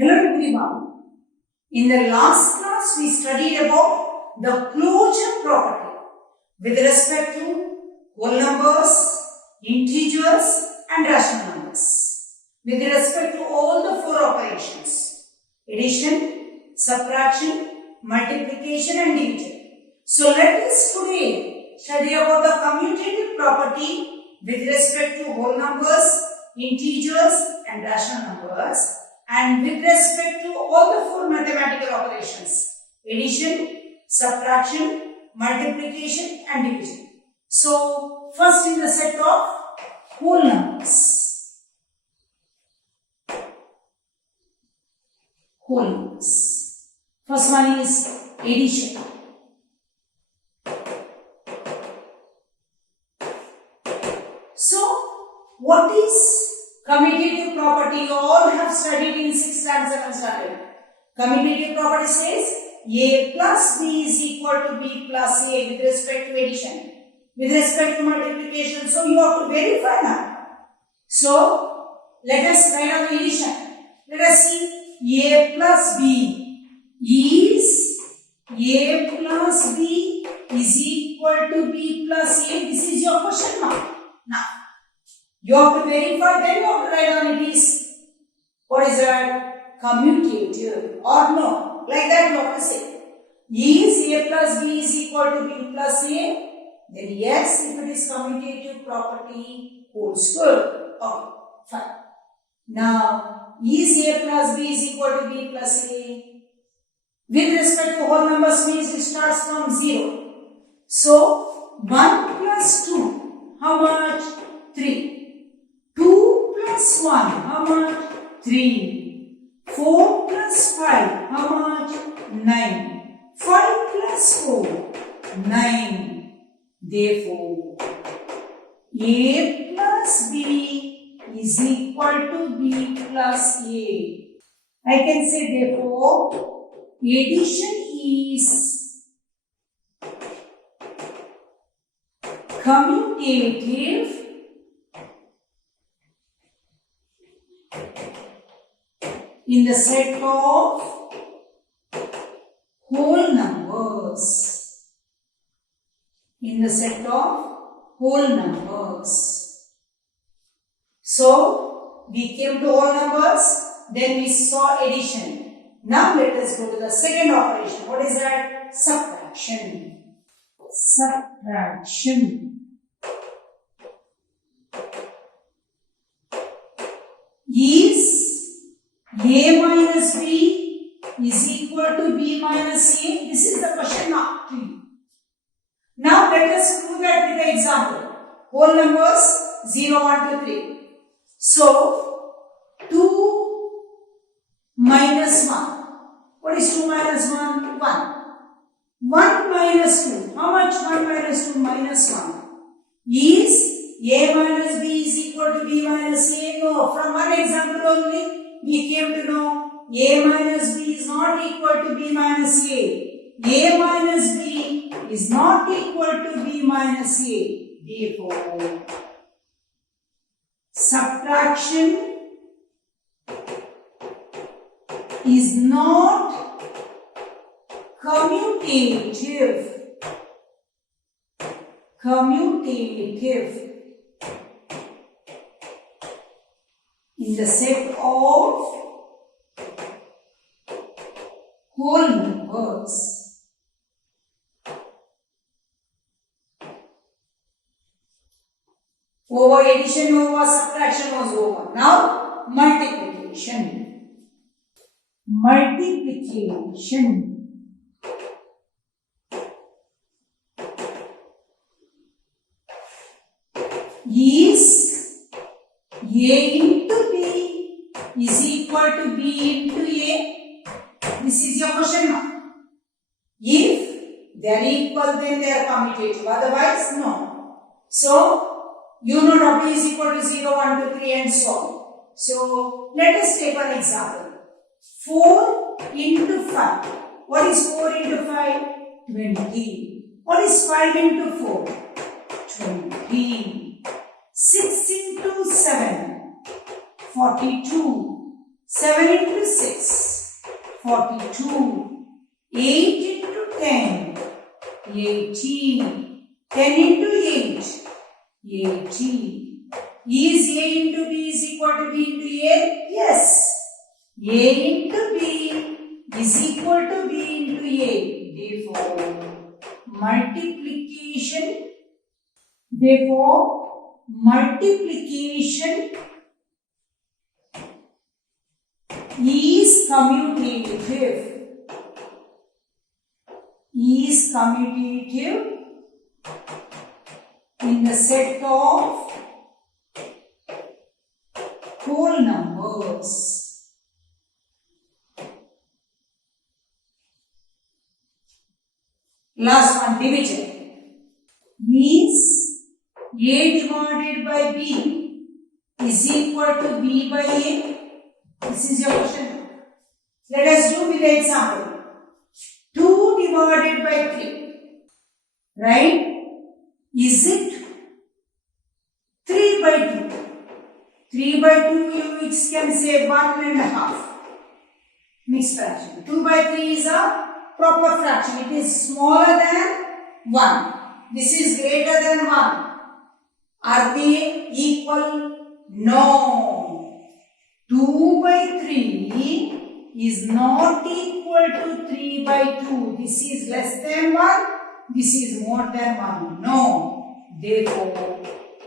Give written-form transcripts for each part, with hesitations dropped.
Hello everyone. In the last class we studied about the closure property with respect to whole numbers, integers and rational numbers. With respect to all the four operations: addition, subtraction, multiplication and division. So let us today study about the commutative property with respect to whole numbers, integers and rational numbers, and with respect to all the four mathematical operations: addition, subtraction, multiplication and division. So first in the set of whole numbers. Whole numbers. First one is addition. So what is commutative property? You all have studied in 6th and 7th standard. Commutative property says A plus B is equal to B plus A with respect to addition, with respect to multiplication. So you have to verify now. So let us write down addition. Let us see A plus B is A plus B is equal to B plus A. This is your question mark. Now you have to verify, then you have to write down it is, what is that, commutative or no, like that you have to say. Is A plus B is equal to B plus A? Then yes, if it is commutative property, holds good. Okay, fine. Now, is A plus B is equal to B plus A? With respect to whole numbers means it starts from 0. So, 1 plus 2, how much? 3. 2 plus 1, how much? 3. 4 plus 5, how much? 9. 5 plus 4, 9. Therefore, A plus B is equal to B plus A. I can say therefore, addition is commutative in the set of whole numbers. In the set of whole numbers. So, we came to whole numbers, then we saw addition. Now let us go to the second operation. What is that? Subtraction. Subtraction. Is A minus B is equal to B minus A? This is the question mark. Now let us do that with the example. Whole numbers 0, 1, 2, 3. So 2 minus 1. What is 2 minus 1? 1. 1 minus 2. How much 1 minus 2? Minus 1. Is A minus B is equal to B minus A? No. From one example only we came to know A minus B is not equal to B minus A. A minus B is not equal to B minus A. Therefore, subtraction is not commutative. Commutative in the set of whole numbers. Over addition, over subtraction was over. Now, multiplication. Multiplication. Is A into B is equal to B into A? This is your question mark. If they are equal, then they are commutative. Otherwise, no. So, you know W is equal to 0, 1, 2, 3 and so on. So, let us take an example. 4 into 5. What is 4 into 5? 20. What is 5 into 4? 20. 6 into 7. 42. 7 into 6, 42. 8 into 10, 80. 10 into 8, 80. Is A into B is equal to B into A? Yes. A into B is equal to B into A. Therefore, multiplication is commutative. Is commutative in the set of whole numbers. Last one, division. Is A divided by B is equal to B by A? This is your question. Let us do with the example. 2 divided by 3. Right? Is it 3 by 2? 3 by 2 you can say 1.5. Mixed fraction. 2 by 3 is a proper fraction. It is smaller than 1. This is greater than 1. Are they equal? No. 2 by 3 is not equal to 3 by 2. This is less than 1. This is more than 1. No. Therefore,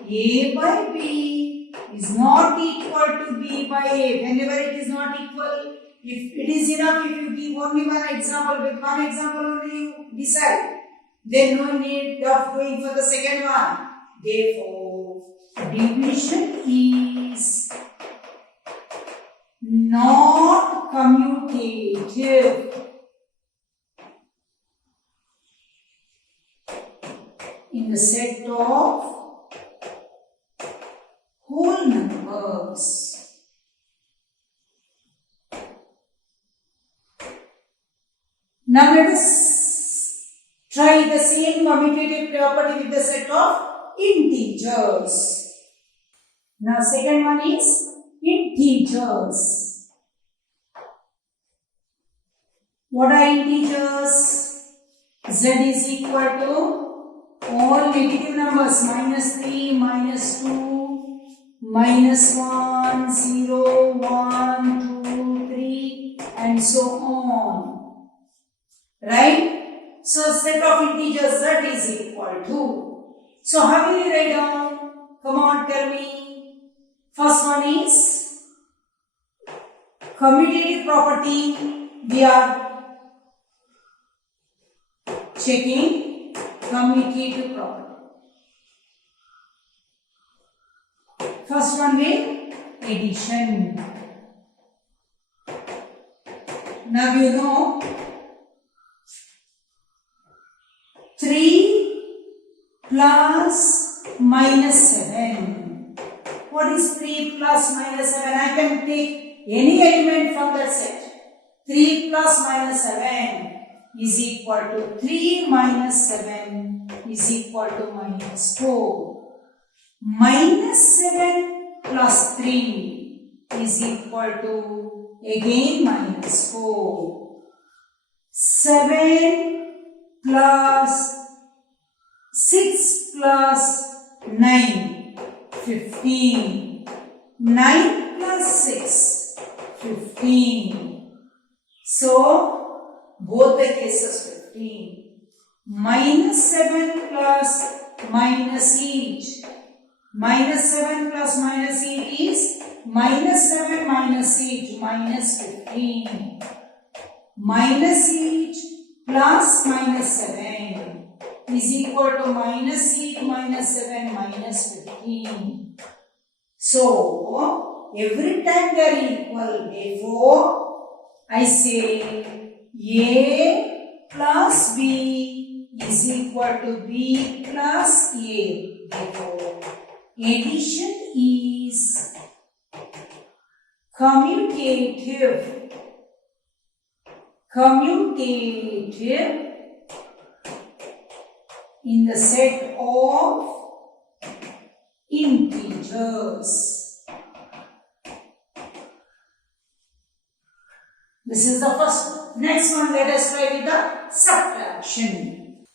A by B is not equal to B by A. Whenever it is not equal, if it is enough if you give only one example, with one example only you decide. Then no need of going for the second one. Therefore, division is not commutative in the set of whole numbers. Now let us try the same commutative property with the set of integers. Now second one is integers. What are integers? Z is equal to all negative numbers, -3, -2, -1, 0, 1, 2, 3 and so on. Right? So set of integers Z is equal to. So how will you write down? Come on, tell me. First one is commutative property. We are checking commutative property. First one will addition. Now you know 3 plus -7. What is 3 plus -7? I can take any element from that set. 3 plus -7 is equal to 3 minus 7 is equal to -4. -7 plus 3 is equal to again -4. 7 plus 6 plus 9, 15. 9 plus 6, 15. So, both the cases 15. -7 plus -8. -7 plus -8 is -7 minus 8 -15. -8 plus -7 is equal to -8 minus 7 -15. So, every time they are equal, therefore, I say A plus B is equal to B plus A. Therefore, addition is commutative. In the set of integers. This is the first one. Next one, let us try with the subtraction.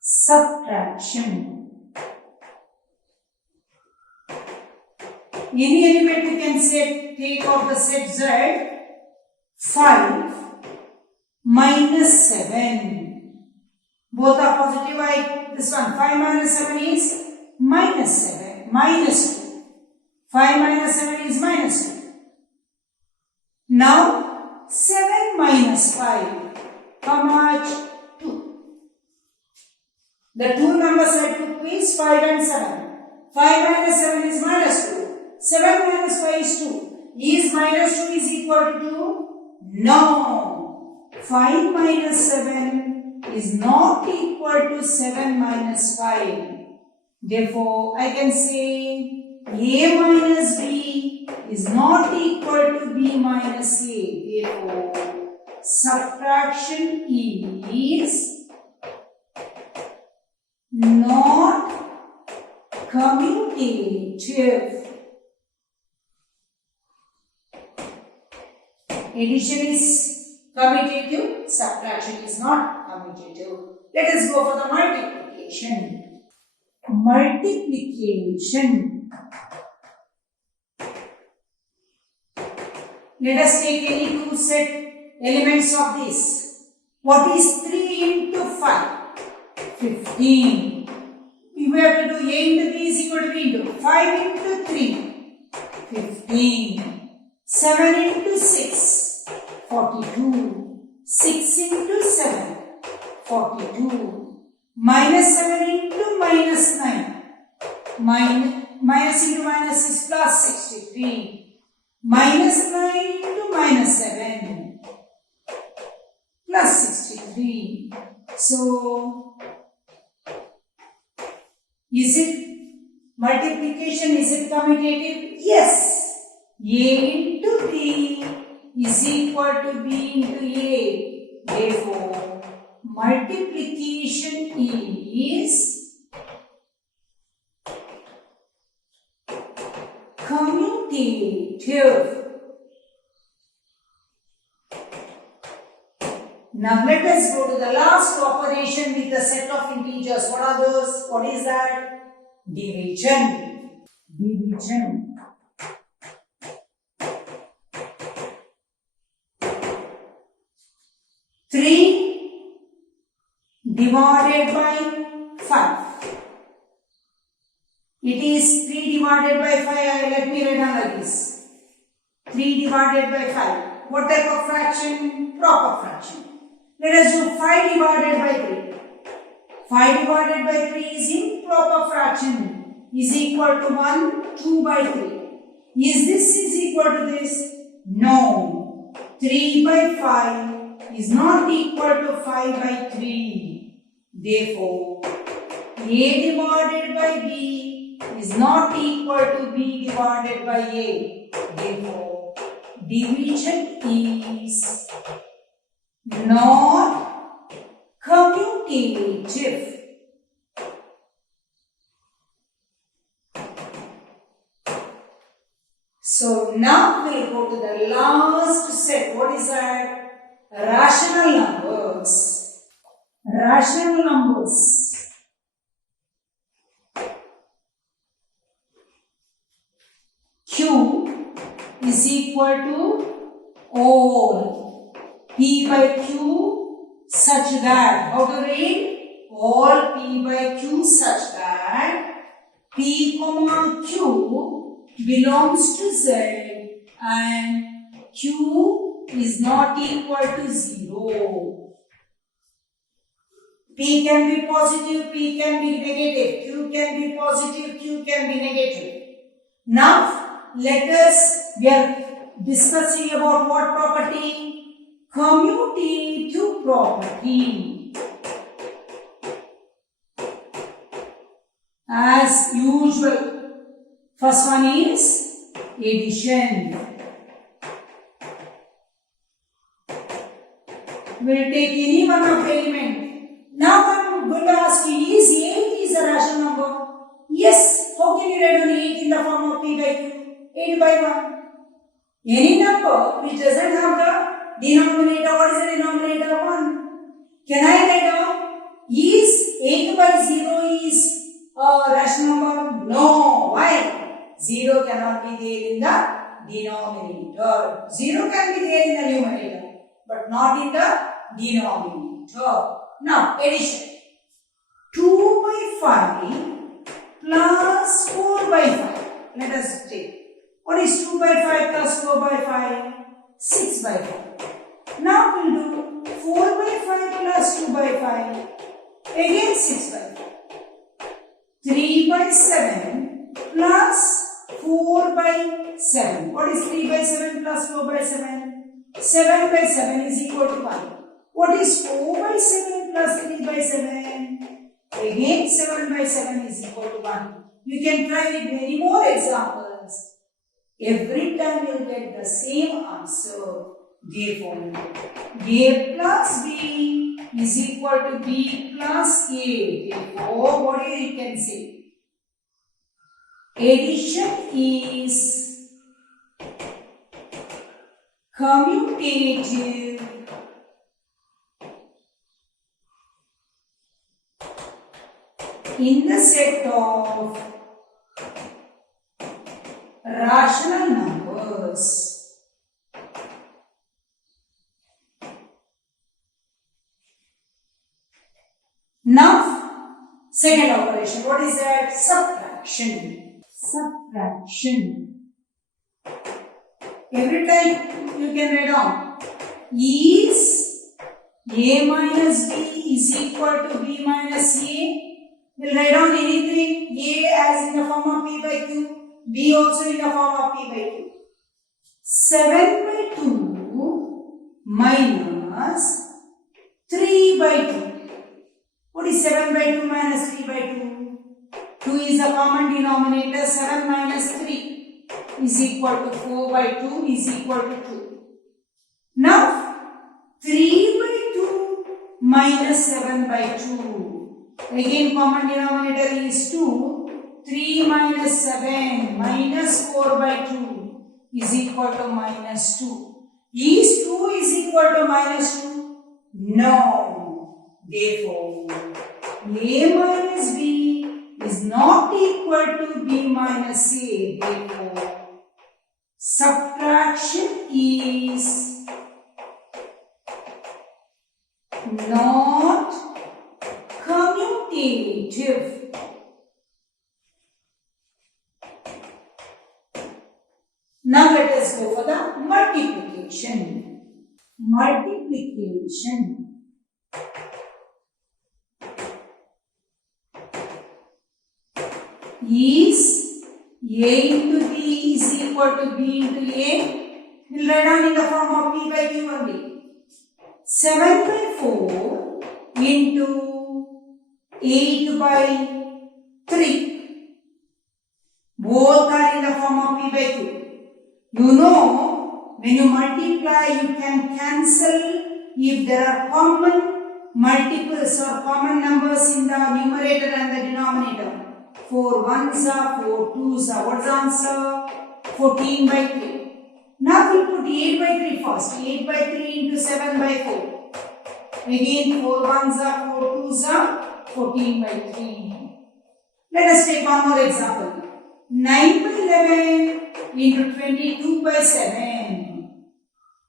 Subtraction. Any element you can say, take of the set Z. 5 minus 7. Both are positive. This one, 5 minus 7 is minus 7. Minus 2. 5 minus 7 is minus 2. Now, 7 minus 5. How much? 2. The two numbers I took is 5 and 7. 5 minus 7 is minus 2. 7 minus 5 is 2. Is minus 2 is equal to 2? No. 5 minus 7 is not equal to 7 minus 5. Therefore, I can say A minus B is not equal to B minus A. Therefore, subtraction is not commutative. Addition is commutative, subtraction is not commutative. Let us go for the multiplication. Multiplication. Let us take any two set elements of this. What is 3 into 5? 15. We have to do A into B is equal to B into 5 into 3. 15. 7 into 6, 42. 6 into 7, 42. Minus 7 into minus 9. Minus into minus is plus 63. Minus 9 into minus 7. Plus 63. So, is it multiplication? Is it commutative? Yes. A into B is equal to B into A. Therefore, multiplication is commutative. Now let us go to the last operation with the set of integers. What are those? What is that? Division. Division. 3 divided by 5. It is 3 divided by 5. Let me write down like this. 3 divided by 5. What type of fraction? Proper fraction. Let us do 5 divided by 3. 5 divided by 3 is improper fraction. Is equal to 1, 2 by 3. Is this is equal to this? No. 3 by 5 is not equal to 5 by 3. Therefore, A divided by B is not equal to B divided by A. Therefore, division is not commutative. So now we'll go to the last set. What is that? Rational numbers. Rational numbers. Q is equal to all P by Q such that, how to read? All P by Q such that P comma Q belongs to Z and Q is not equal to 0. P can be positive, P can be negative, Q can be positive, Q can be negative. Now, we are discussing about what property? Commutative property. As usual, first one is addition. We will take any one of the element. Now I am going to ask you, is 8 a rational number? Yes. How can you write on 8 in the form of P by Q? 8 by 1. Any number which doesn't have Denominator, what is the denominator? 1. Can I write down? Is 8 by 0 is a rational number? No. Why? 0 cannot be there in the denominator. 0 can be there in the numerator, but not in the denominator. Now, addition. 2 by 5 plus 4 by 5. Let us take. What is 2 by 5 plus 4 by 5? 6 by 5. Now we will do 4 by 5 plus 2 by 5. Again 6 by 5. 3 by 7 plus 4 by 7. What is 3 by 7 plus 4 by 7? 7 by 7 is equal to 1. What is 4 by 7 plus 3 by 7? Again 7 by 7 is equal to 1. You can try with many more examples. Every time you will get the same answer. Therefore, A plus B is equal to B plus A. Therefore, what you can say? Addition is commutative in the set of rational numbers. Now, second operation. What is that? Subtraction. Subtraction. Every time you can write down. Is A minus B is equal to B minus A? We'll write down anything. A as in the form of P by Q. B also in the form of P by Q. 7 by 2 minus 3 by 2. What is 7 by 2 minus 3 by 2? 2 is a common denominator. 7 minus 3 is equal to 4 by 2 is equal to 2. Now, 3 by 2 minus 7 by 2. Again, common denominator is 2. 3 minus 7 minus 4 by 2 is equal to minus 2. Is 2 is equal to minus 2? No. Therefore, A minus B is not equal to B minus A. Therefore, subtraction is not commutative. Now let us go for the multiplication. Multiplication. Is A into B is equal to B into A? We'll write down in the form of P by Q only. 7 by 4 into 8 by 3. Both are in the form of P by Q. You know, when you multiply, you can cancel if there are common multiples or common numbers in the numerator and the denominator. 4 ones are, 4 twos are. What's the answer? 14 by 3. Now we put 8 by 3 first. 8 by 3 into 7 by 4. Again 4 ones are, 4 twos are. 14 by 3. Let us take one more example. 9 by 11 into 22 by 7.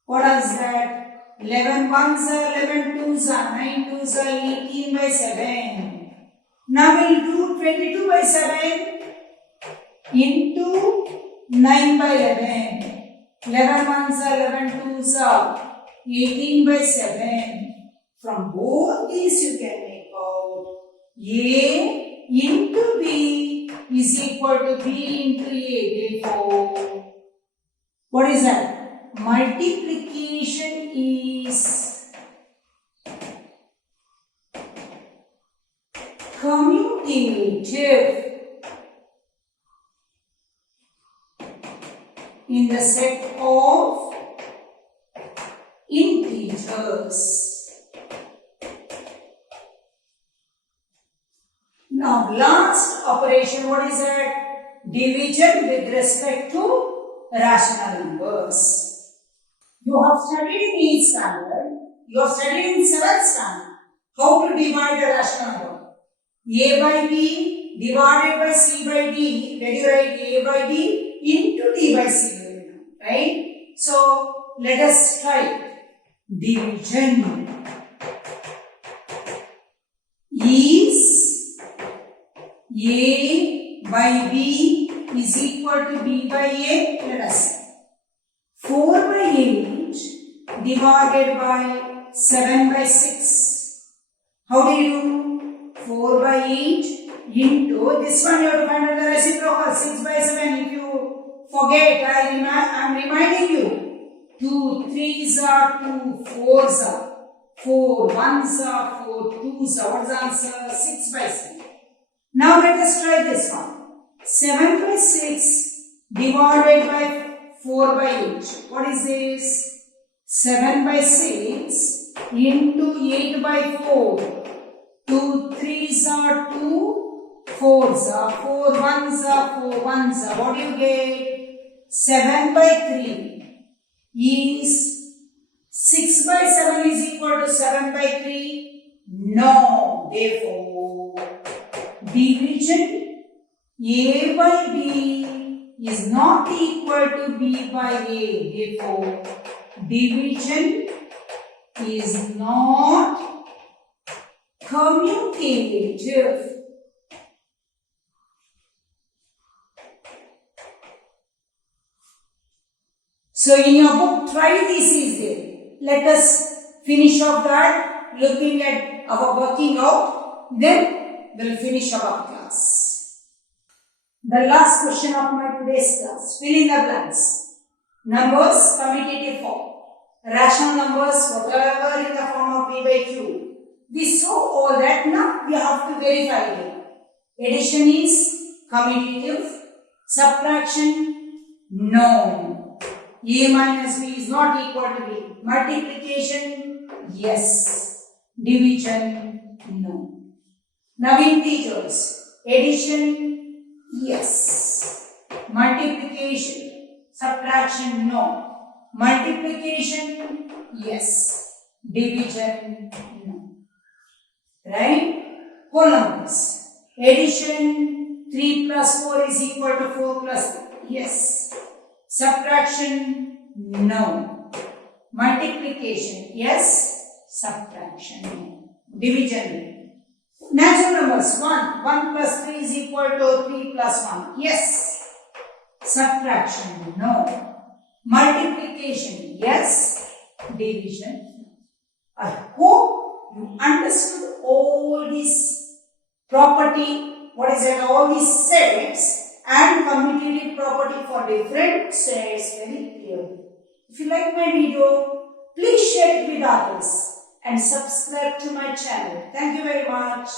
What is that? 11 ones are, 11 twos are, 9 twos are, 18 by 7. Now we will do 22 by 7 into 9 by 11. 11 ones are, 11 twos are, 18 by 7. From both these you can make out A into B is equal to B into A. Therefore, what is that? Multiplication is commutative in the set of integers. Now, last operation, what is that? Division with respect to rational numbers. You have studied in 8th standard. You have studied in 7th standard. How to divide a rational number? A by B divided by C by D. When you write A by B into D by C, right? So let us try division. Is A by B is equal to B by A? Let us see. 4 by 8 divided by 7 by 6. How do you do? 4 by 8 into this one, you have to find out the reciprocal 6 by 7. If you forget, I am reminding you. 2 3s are 2, 4s are 4, 1s are 4, 2s are. What is the answer? 6 by 7. Now let us try this one. 7 by 6 divided by 4 by 8. What is this? 7 by 6 into 8 by 4. 2 3s are 2, 4s are 4, 1s are 4, 1s are. What do you get? 7 by 3 is 6 by 7 is equal to 7 by 3? No. Therefore, division A by B is not equal to B by A. Therefore, division is not commutative. So in your book, try this easily. Let us finish off that, looking at our working out. Then we'll finish our class. The last question of my today's class. Fill in the blanks. Numbers, commutative form. Rational numbers, whatever in the form of B by Q. We saw all that. Now we have to verify it. Addition is commutative. Subtraction, no. A minus B is not equal to B. Multiplication, yes. Division, no. Now integers. Addition, yes. Multiplication, subtraction, no. Multiplication, yes. Division, no. Right? Whole numbers. Addition, 3 plus 4 is equal to 4 plus 3. Yes. Subtraction, no. Multiplication, yes. Subtraction, no. Division, natural numbers. 1. 1 plus 3 is equal to 3 plus 1. Yes. Subtraction, no. Multiplication, yes. Division, no. I hope you understood all this property. What is it? All these sets and commutative property for different sets very clearly. If you like my video, please share it with others and subscribe to my channel. Thank you very much.